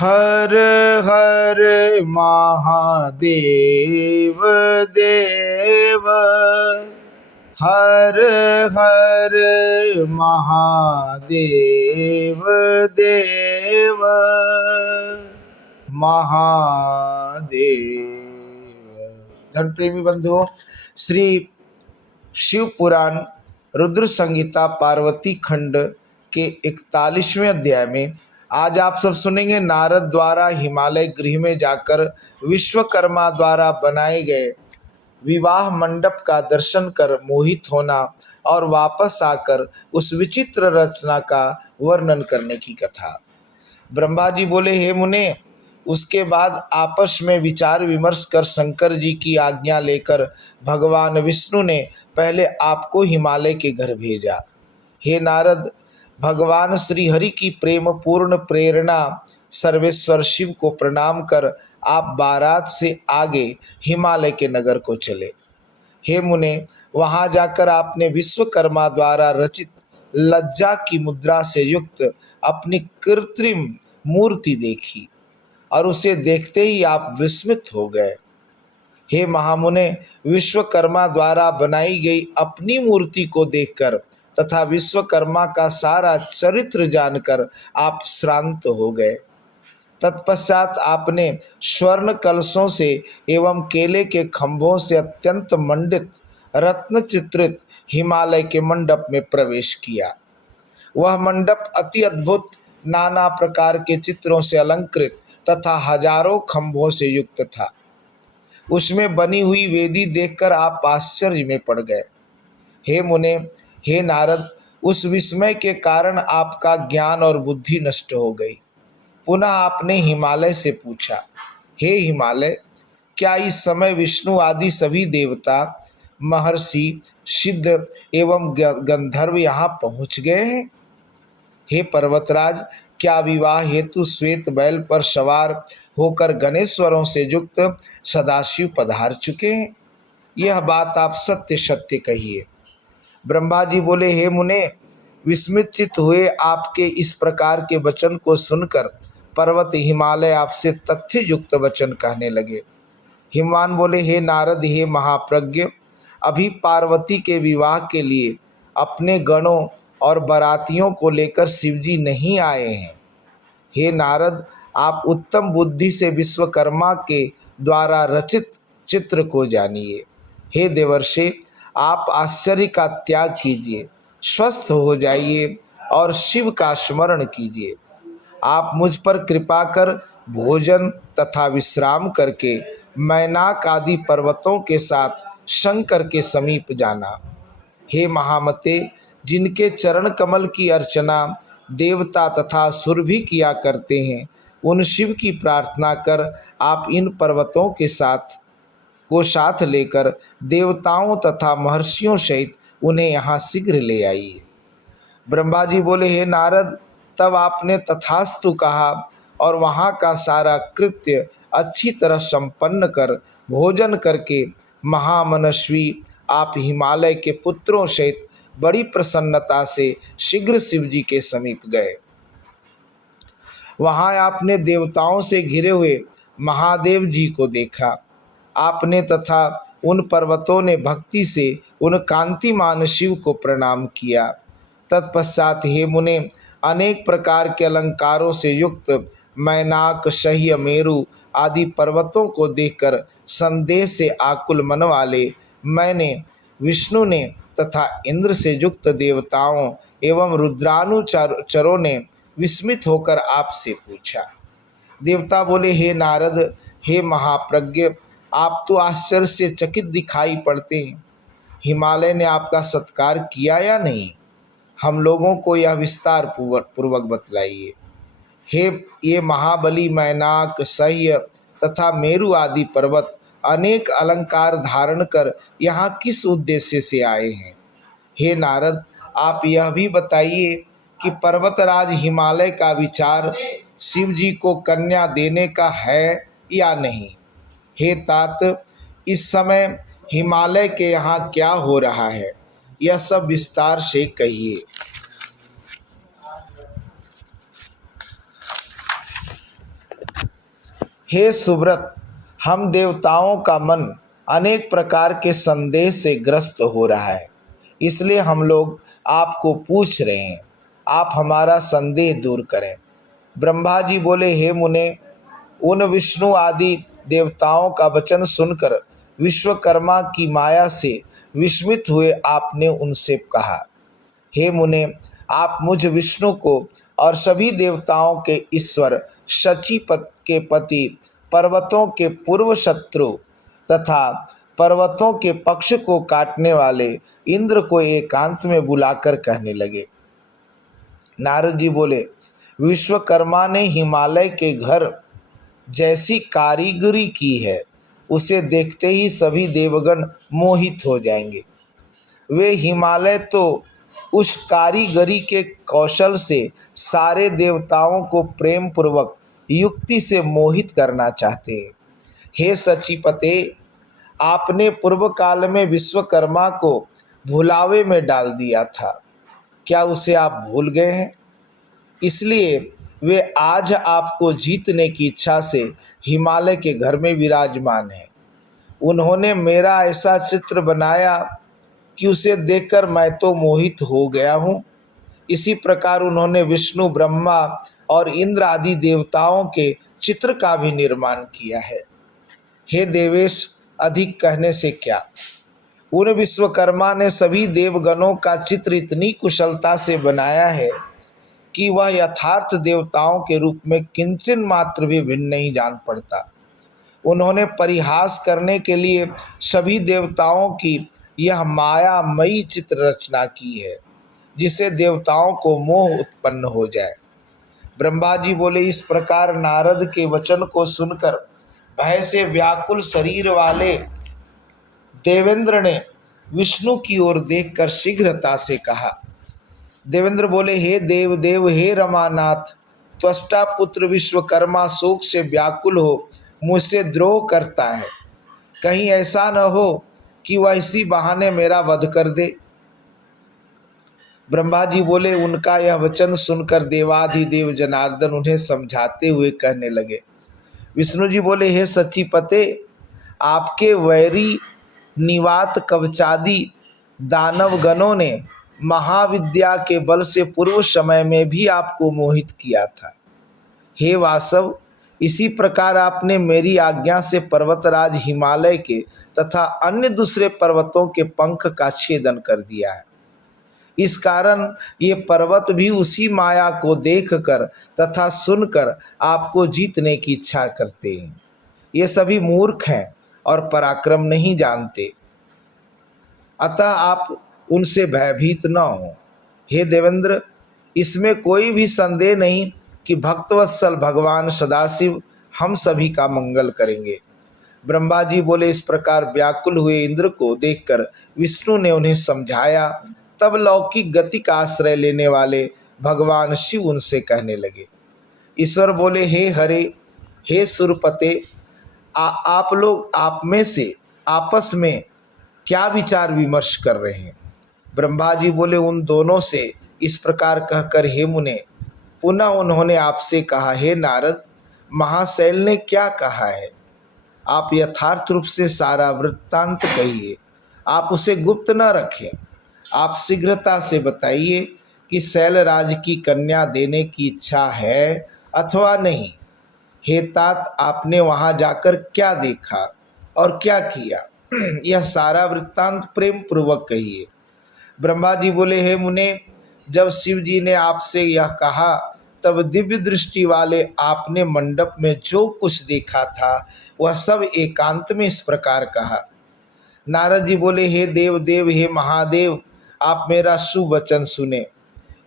हर हर महादेव देव, हर हर महादेव देव, महादेव। धर्म प्रेमी बंधुओं, श्री शिव पुराण रुद्र संहिता पार्वती खंड के 41वें अध्याय में आज आप सब सुनेंगे नारद द्वारा हिमालय गृह में जाकर विश्वकर्मा द्वारा बनाए गए विवाह मंडप का दर्शन कर मोहित होना और वापस आकर उस विचित्र रचना का वर्णन करने की कथा। ब्रह्मा जी बोले, हे मुने, उसके बाद आपस में विचार विमर्श कर शंकर जी की आज्ञा लेकर भगवान विष्णु ने पहले आपको हिमालय के घर भेजा। हे नारद, भगवान श्री हरि की प्रेम पूर्ण प्रेरणा सर्वेश्वर शिव को प्रणाम कर आप बारात से आगे हिमालय के नगर को चले। हे मुने, वहां जाकर आपने विश्वकर्मा द्वारा रचित लज्जा की मुद्रा से युक्त अपनी कृत्रिम मूर्ति देखी और उसे देखते ही आप विस्मित हो गए। हे महामुने, विश्वकर्मा द्वारा बनाई गई अपनी मूर्ति को देखकर तथा विश्वकर्मा का सारा चरित्र जानकर आप श्रांत हो गए। तत्पश्चात आपने स्वर्ण कलशों से एवं केले के खंभों से अत्यंत मंडित रत्न चित्रित हिमालय के मंडप में प्रवेश किया। वह मंडप अति अद्भुत नाना प्रकार के चित्रों से अलंकृत तथा हजारों खंभों से युक्त था। उसमें बनी हुई वेदी देखकर आप आश्चर्य में पड़ गए। हे मुने, हे नारद, उस विस्मय के कारण आपका ज्ञान और बुद्धि नष्ट हो गई। पुनः आपने हिमालय से पूछा, हे हिमालय, क्या इस समय विष्णु आदि सभी देवता, महर्षि, सिद्ध एवं गंधर्व यहाँ पहुँच गए हैं? हे पर्वतराज, क्या विवाह हेतु श्वेत बैल पर सवार होकर गणेश्वरों से युक्त सदाशिव पधार चुके हैं? यह बात आप सत्य सत्य कहिए। ब्रह्मा जी बोले, हे मुने, विस्मित चित्त हुए आपके इस प्रकार के वचन को सुनकर पर्वत हिमालय आपसे तथ्य युक्त वचन कहने लगे। हिमवान बोले, हे नारद, हे महाप्रज्ञ, अभी पार्वती के विवाह के लिए अपने गणों और बारातियों को लेकर शिवजी नहीं आए हैं। हे नारद, आप उत्तम बुद्धि से विश्वकर्मा के द्वारा रचित चित्र को जानिए। हे देवर्षि, आप आश्चर्य का त्याग कीजिए, स्वस्थ हो जाइए और शिव का स्मरण कीजिए। आप मुझ पर कृपा कर भोजन तथा विश्राम करके मैनाक आदि पर्वतों के साथ शंकर के समीप जाना। हे महामते, जिनके चरण कमल की अर्चना देवता तथा असुर भी किया करते हैं, उन शिव की प्रार्थना कर आप इन पर्वतों के साथ लेकर देवताओं तथा महर्षियों सहित उन्हें यहाँ शीघ्र ले आइए। ब्रह्मा जी बोले, हे नारद, तब आपने तथास्तु कहा और वहाँ का सारा कृत्य अच्छी तरह संपन्न कर भोजन करके महामनस्वी आप हिमालय के पुत्रों सहित बड़ी प्रसन्नता से शीघ्र शिव जी के समीप गए। वहाँ आपने देवताओं से घिरे हुए महादेव जी को देखा। आपने तथा उन पर्वतों ने भक्ति से उन कांतिमान शिव को प्रणाम किया। तत्पश्चात हे मुने, अनेक प्रकार के अलंकारों से युक्त मैनाक, सह्य, मेरु आदि पर्वतों को देखकर संदेह से आकुल मन वाले मैंने, विष्णु ने तथा इंद्र से युक्त देवताओं एवं रुद्रानुचरों ने विस्मित होकर आपसे पूछा। देवता बोले, हे नारद, हे महाप्रज्ञ, आप तो आश्चर्य से चकित दिखाई पड़ते हैं। हिमालय ने आपका सत्कार किया या नहीं? हम लोगों को यह विस्तार पूर्वक बतलाइए। हे ये महाबली मैनाक, सह्य तथा मेरु आदि पर्वत अनेक अलंकार धारण कर यहाँ किस उद्देश्य से आए हैं? हे नारद, आप यह भी बताइए कि पर्वतराज हिमालय का विचार शिव जी को कन्या देने का है या नहीं? हे तात, इस समय हिमालय के यहाँ क्या हो रहा है, यह सब विस्तार से कहिए। हे सुव्रत, हम देवताओं का मन अनेक प्रकार के संदेह से ग्रस्त हो रहा है, इसलिए हम लोग आपको पूछ रहे हैं, आप हमारा संदेह दूर करें। ब्रह्मा जी बोले, हे मुने, उन विष्णु आदि देवताओं का वचन सुनकर विश्वकर्मा की माया से विस्मित हुए आपने उनसे कहा, हे मुने, आप मुझ विष्णु को और सभी देवताओं के ईश्वर शचीपत के पति, पर्वतों के पूर्व शत्रु तथा पर्वतों के पक्ष को काटने वाले इंद्र को एकांत में बुलाकर कहने लगे। नारद जी बोले, विश्वकर्मा ने हिमालय के घर जैसी कारीगरी की है, उसे देखते ही सभी देवगण मोहित हो जाएंगे। वे हिमालय तो उस कारीगरी के कौशल से सारे देवताओं को प्रेम पूर्वक युक्ति से मोहित करना चाहते हैं। हे सचीपते, आपने पूर्व काल में विश्वकर्मा को भुलावे में डाल दिया था, क्या उसे आप भूल गए हैं? इसलिए वे आज आपको जीतने की इच्छा से हिमालय के घर में विराजमान हैं। उन्होंने मेरा ऐसा चित्र बनाया कि उसे देखकर मैं तो मोहित हो गया हूँ। इसी प्रकार उन्होंने विष्णु, ब्रह्मा और इंद्र आदि देवताओं के चित्र का भी निर्माण किया है। हे देवेश, अधिक कहने से क्या, उन विश्वकर्मा ने सभी देवगणों का चित्र इतनी कुशलता से बनाया है कि वह यथार्थ देवताओं के रूप में किंचन मात्र भी भिन्न नहीं जान पड़ता। उन्होंने परिहास करने के लिए सभी देवताओं की यह मायामयी चित्र रचना की है, जिससे देवताओं को मोह उत्पन्न हो जाए। ब्रह्मा जी बोले, इस प्रकार नारद के वचन को सुनकर भय से व्याकुल शरीर वाले देवेंद्र ने विष्णु की ओर देखकर शीघ्रता से कहा। देवेंद्र बोले, हे देव देव, हे रमानाथ, त्वष्टा पुत्र विश्वकर्मा शोक से व्याकुल हो मुझसे द्रोह करता है। कहीं ऐसा न हो कि वह इसी बहाने मेरा वध कर दे। ब्रह्मा जी बोले, उनका यह वचन सुनकर देवाधिदेव जनार्दन उन्हें समझाते हुए कहने लगे। विष्णु जी बोले, हे सचीपते, आपके वैरी निवात कवचादि दानव गणों ने महाविद्या के बल से पूर्व समय में भी आपको मोहित किया था। हे वासव, इसी प्रकार आपने मेरी आज्ञा से पर्वतराज हिमालय के तथा अन्य दूसरे पर्वतों के पंख का छेदन कर दिया है। इस कारण ये पर्वत भी उसी माया को देखकर तथा सुनकर आपको जीतने की इच्छा करते हैं। ये सभी मूर्ख हैं और पराक्रम नहीं जानते, अतः आप उनसे भयभीत न हो। हे देवेंद्र, इसमें कोई भी संदेह नहीं कि भक्तवत्सल भगवान सदाशिव हम सभी का मंगल करेंगे। ब्रह्मा जी बोले, इस प्रकार व्याकुल हुए इंद्र को देखकर विष्णु ने उन्हें समझाया। तब लौकिक गति का आश्रय लेने वाले भगवान शिव उनसे कहने लगे। ईश्वर बोले, हे हरे, हे सुरपते, आप लोग आप में से आपस में क्या विचार विमर्श कर रहे हैं? ब्रह्मा जी बोले, उन दोनों से इस प्रकार कहकर हे मुने, पुनः उन्होंने आपसे कहा, हे नारद, महाशैल ने क्या कहा है? आप यथार्थ रूप से सारा वृत्तांत कहिए, आप उसे गुप्त न रखें। आप शीघ्रता से बताइए कि शैलराज की कन्या देने की इच्छा है अथवा नहीं। हे तात, आपने वहाँ जाकर क्या देखा और क्या किया? यह सारा वृत्तांत प्रेम पूर्वक कहिए। ब्रह्मा जी बोले, हे मुने, जब शिव जी ने आपसे यह कहा तब दिव्य दृष्टि वाले आपने मंडप में जो कुछ देखा था वह सब एकांत में इस प्रकार कहा। नारद जी बोले, हे देव देव, हे महादेव, आप मेरा शुभ वचन सुने।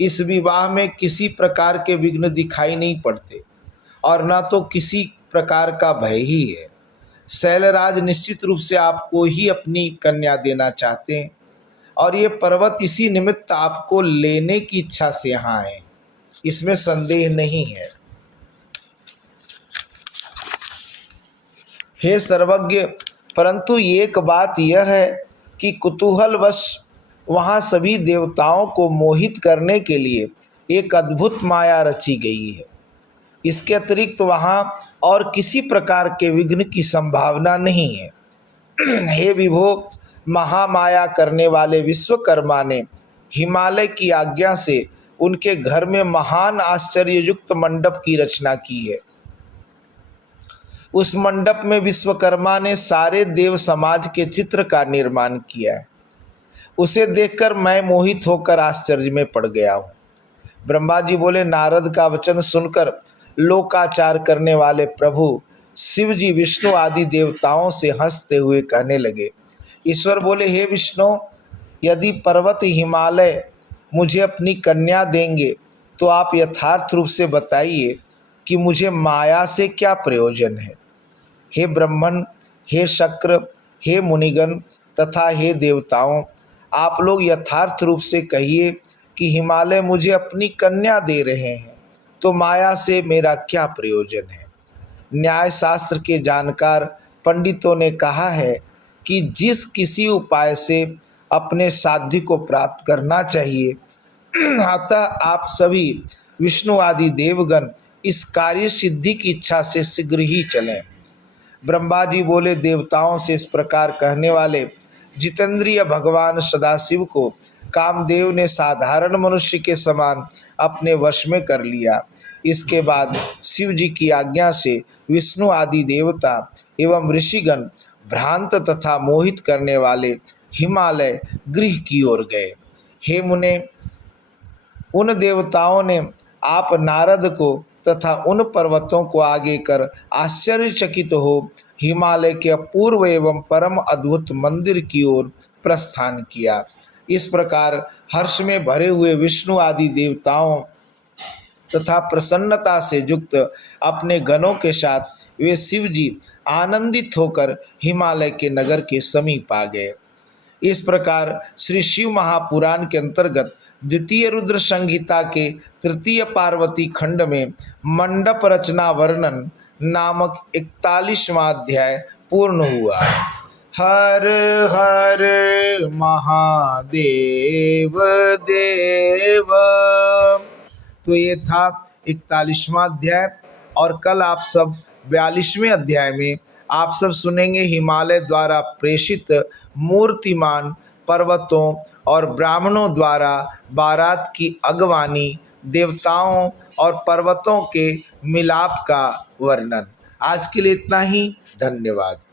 इस विवाह में किसी प्रकार के विघ्न दिखाई नहीं पड़ते और न तो किसी प्रकार का भय ही है। शैलराज निश्चित रूप से आपको ही अपनी कन्या देना चाहते हैं और ये पर्वत इसी निमित्त आपको लेने की इच्छा से यहाँ है, इसमें संदेह नहीं है। हे सर्वज्ञ, परंतु एक बात यह है कि कुतूहलवश वहाँ सभी देवताओं को मोहित करने के लिए एक अद्भुत माया रची गई है। इसके अतिरिक्त वहाँ और किसी प्रकार के विघ्न की संभावना नहीं है। हे विभो, महामाया करने वाले विश्वकर्मा ने हिमालय की आज्ञा से उनके घर में महान आश्चर्ययुक्त मंडप की रचना की है। उस मंडप में विश्वकर्मा ने सारे देव समाज के चित्र का निर्माण किया है। उसे देखकर मैं मोहित होकर आश्चर्य में पड़ गया हूँ। ब्रह्मा जी बोले, नारद का वचन सुनकर लोकाचार करने वाले प्रभु शिव जी विष्णु आदि देवताओं से हंसते हुए कहने लगे। ईश्वर बोले, हे विष्णु, यदि पर्वत हिमालय मुझे अपनी कन्या देंगे तो आप यथार्थ रूप से बताइए कि मुझे माया से क्या प्रयोजन है। हे ब्रह्मन, हे शक्र, हे मुनिगण तथा हे देवताओं, आप लोग यथार्थ रूप से कहिए कि हिमालय मुझे अपनी कन्या दे रहे हैं तो माया से मेरा क्या प्रयोजन है। न्याय शास्त्र के जानकार पंडितों ने कहा है कि जिस किसी उपाय से अपने साध्य को प्राप्त करना चाहिए, अतः आप सभी विष्णु आदि देवगण इस कार्य सिद्धि की इच्छा से शीघ्र ही चलें। ब्रह्मा जी बोले, देवताओं से इस प्रकार कहने वाले जितेंद्रिय भगवान सदाशिव को कामदेव ने साधारण मनुष्य के समान अपने वश में कर लिया। इसके बाद शिव जी की आज्ञा से विष्णु आदि देवता एवं ऋषिगण भ्रांत तथा मोहित करने वाले हिमालय गृह की ओर गए। हे मुने, उन देवताओं ने आप नारद को तथा उन पर्वतों को आगे कर आश्चर्यचकित हो हिमालय के अपूर्व एवं परम अद्भुत मंदिर की ओर प्रस्थान किया। इस प्रकार हर्ष में भरे हुए विष्णु आदि देवताओं तथा प्रसन्नता से युक्त अपने गणों के साथ वे शिव जी आनंदित होकर हिमालय के नगर के समीप आ गए। इस प्रकार श्री शिव महापुराण के अंतर्गत द्वितीय रुद्र संहिता के तृतीय पार्वती खंड में मंडप रचना वर्णन नामक 41वां अध्याय पूर्ण हुआ। हर हर महादेव देव। तो ये था 41वां अध्याय और कल आप सब 42वें अध्याय में आप सब सुनेंगे हिमालय द्वारा प्रेषित मूर्तिमान पर्वतों और ब्राह्मणों द्वारा बारात की अगवानी, देवताओं और पर्वतों के मिलाप का वर्णन। आज के लिए इतना ही। धन्यवाद।